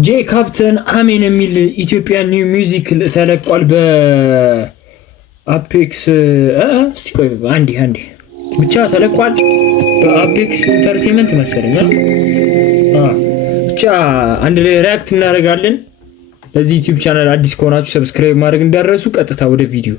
ጄ ካፕተን አሜን የሚል ኢትዮጵያን ኒው ሚውዚክ ተለቋል በአፔክስ እስቲ ቆይ አንዴ ብቻ ተለቋል በአፔክስ ኢንተርቴይንመንት መሰለኝ ብቻ አንድ ላይ ሪአክት እናደርጋለን። ለዚህ ዩቲዩብ ቻናል አዲስ ከሆናችሁ ሰብስክራይብ ማድረግ እንዳትረሱ። ቀጥታ ወደ ቪዲዮ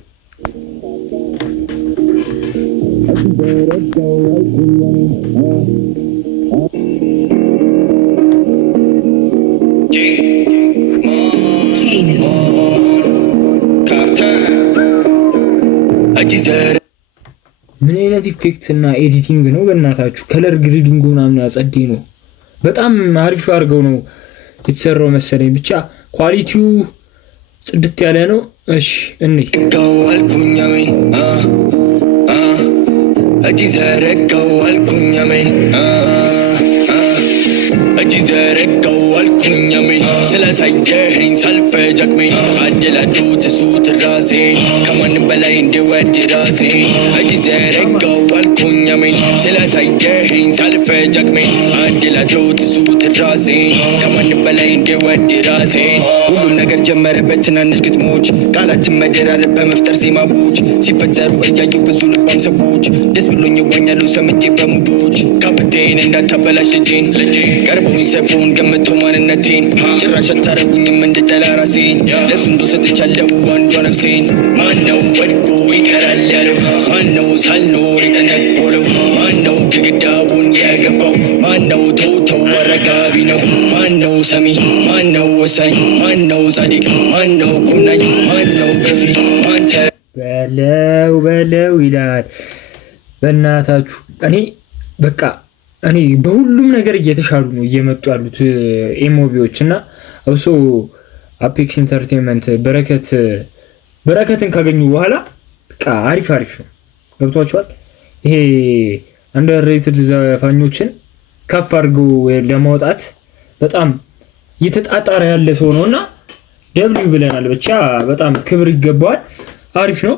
ምን አይነት ኢፌክት እና ኤዲቲንግ ነው በእናታችሁ! ከለር ግሬዲንግ ምናምን ያጸዴ ነው። በጣም አሪፍ አድርገው ነው የተሰራው መሰለኝ። ብቻ ኳሊቲው ጽድት ያለ ነው። እሺ እኔ ስለሳየኸኝ ሳልፈጃግመኝ አደላዱት እሱት ራሴን ከማንም በላይ እንድወድ ራሴን እጅ ዘረጋው አልኩኝ አሜን። ስለሳየኸኝ ሳልፈጃግመኝ አደላዱት እሱት ራሴን ከማንም በላይ እንድወድ ራሴን። ሁሉም ነገር ጀመረበት ትናንሽ ግጥሞች ቃላትን መደራረብ በመፍጠር ዜማዎች ሲፈጠሩ እያዩ ብዙ ልባም ሰዎች ደስ ብሎኝ ይዋኛሉ ሰምቼ በሙዶች ካፕቴን እንዳታበላሽ እጄን ቀርበውኝ ሰፎን ገምተው ማንነቴን ጭራሽ አታረጉኝም እንድጠላ ራሴን ለሱ እንዶ ሰጥቻለሁ አንዷ ነፍሴን። ማነው ወድቆ ይቀራል ያለው? ማነው ሳልኖር የጠነቆለው? ማነው ግድግዳውን የገባው? ማነው ተውተው አረጋቢ ነው? ማነው ሰሚ? ማነው ወሳኝ? ማነው ጻድቅ? ማነው ኩናኝ? ማነው ገፊ? ማንተ በለው ይላል። በእናታችሁ እኔ በሁሉም ነገር እየተሻሉ ነው እየመጡ ያሉት ኤሞቢዎች እና አብሶ አፔክስ ኢንተርቴይንመንት በረከትን ካገኙ በኋላ በቃ አሪፍ ነው። ገብቷቸዋል። ይሄ አንደርሬትድ ዘፋኞችን ከፍ አድርገው ለማውጣት በጣም እየተጣጣረ ያለ ሰው ነውና ደብሊው ብለናል። ብቻ በጣም ክብር ይገባዋል። አሪፍ ነው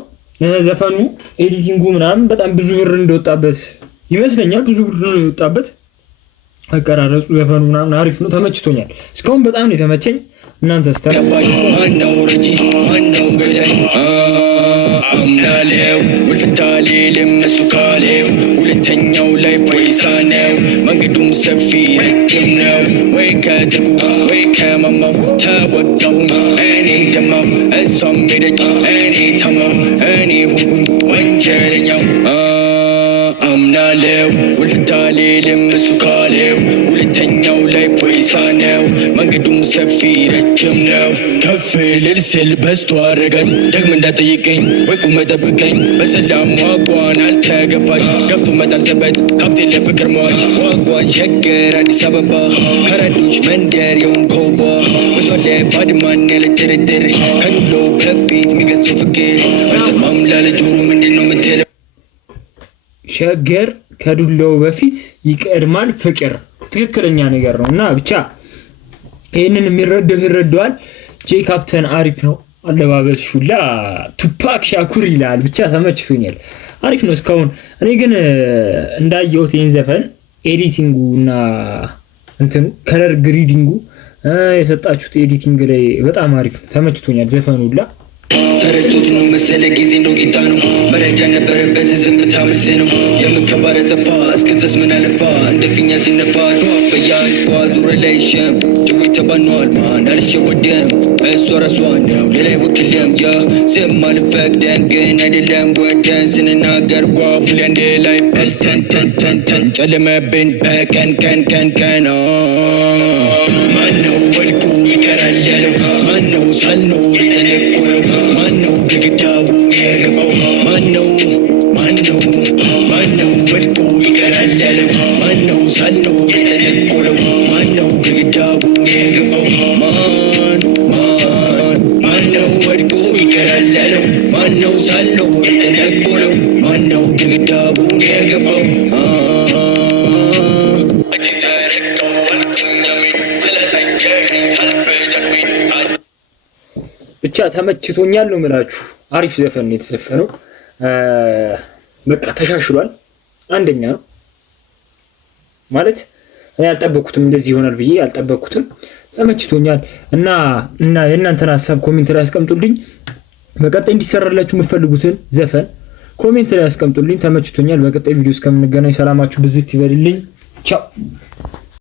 ዘፈኑ። ኤዲቲንጉ ምናምን በጣም ብዙ ብር እንደወጣበት ይመስለኛል። ብዙ ብር እንደወጣበት አቀራረጹ ዘፈኑ ምናምን አሪፍ ነው። ተመችቶኛል። እስካሁን በጣም ነው የተመቸኝ። እናንተ ስታባይ ማነው ረጂ ማነው ገዳይ አምናለው ወልፍታሌ ለምሱ ካለው ሁለተኛው ላይ ፖይሳ ነው። መንገዱም ሰፊ ረጅም ነው። ወይ ከጥጉ ወይ ከማማው ተወጋው እኔም ደማው እሷም ሄደች እኔ ታማው እኔ ሆንኩኝ ወንጀለኛው አምናለው ወልፍታሌ ለምሱ ካለው ሁለተኛው ላይ ፖይሳ ነው። መንገዱም ሰፊ ረጅም ነው። ከፍ ልል ስል በስቶ አረጋኝ ደግም እንዳጠይቀኝ ወይ ቁመ ጠብቀኝ በሰላም ዋጓን አልተገፋች ገብቶ መጣል ዘበት ካፕቴን ለፍቅር ሟች ዋጓን ሸገር አዲስ አበባ ከረዶች መንደር የውን ኮባ በሷለ ባድማን ያለ ድርድር ከዱሎ ከፊት የሚገጸው ፍቅር አልሰማም ላለ ጆሮ ምንድን ነው ምትለው? ሸገር ከዱላው በፊት ይቀድማል ፍቅር። ትክክለኛ ነገር ነው እና ብቻ ይሄንን የሚረዳው ይረዳዋል። ጄ ካፕተን አሪፍ ነው። አለባበስ ሹላ ቱፓክ ሻኩር ይላል። ብቻ ተመችቶኛል። አሪፍ ነው እስካሁን። እኔ ግን እንዳየሁት ይሄን ዘፈን ኤዲቲንጉ እና እንትኑ ከለር ግሬዲንጉ የሰጣችሁት ኤዲቲንግ ላይ በጣም አሪፍ ነው። ተመችቶኛል ዘፈኑ ሁላ። ተረስቶት ነው መሰለ ጊዜ እንደው ቂጣ ነው መረጃ ነበረበት ዝምታ መልስ ነው የምከባረ ጠፋ እስከዛስ ምን አለፋ እንደፊኛ ሲነፋ በያልፏ ዙረ ላይ ሸም ጭዌ ተባኗል ማን አልሸወደም እሷ ራሷ ነው ሌላይ ወክልም ስም አልፈቅደን ግን አይደለም ወደን ስንናገር ጓሁል እንደ ላይ በልተን ጨለመብን በቀን ቀን ማነው ወድቁ ይቀራል ያለው? ማነው ሳልኖር የተነቆለው? ማነው ግድግዳውን የገባው? ማነው ወድቁ ይቀራል ያለው? ማነው ሳልኖር የተነቆለው? ማነው ግድግዳውን የገባው? ማነው ወድቁ ይቀራል ያለው? ማነው ሳልኖር የተነቆለው? ማነው ግድግዳውን የገባው? ብቻ ተመችቶኛል ነው የምላችሁ። አሪፍ ዘፈን ነው የተዘፈነው። በቃ ተሻሽሏል። አንደኛ ነው ማለት እኔ አልጠበኩትም፣ እንደዚህ ይሆናል ብዬ አልጠበኩትም። ተመችቶኛል እና የእናንተን ሐሳብ ኮሜንት ላይ አስቀምጡልኝ። በቀጣይ እንዲሰራላችሁ የምትፈልጉትን ዘፈን ኮሜንት ላይ አስቀምጡልኝ። ተመችቶኛል። በቀጣይ ቪዲዮ እስከምንገናኝ ሰላማችሁ ብዝት ይበልልኝ። ቻው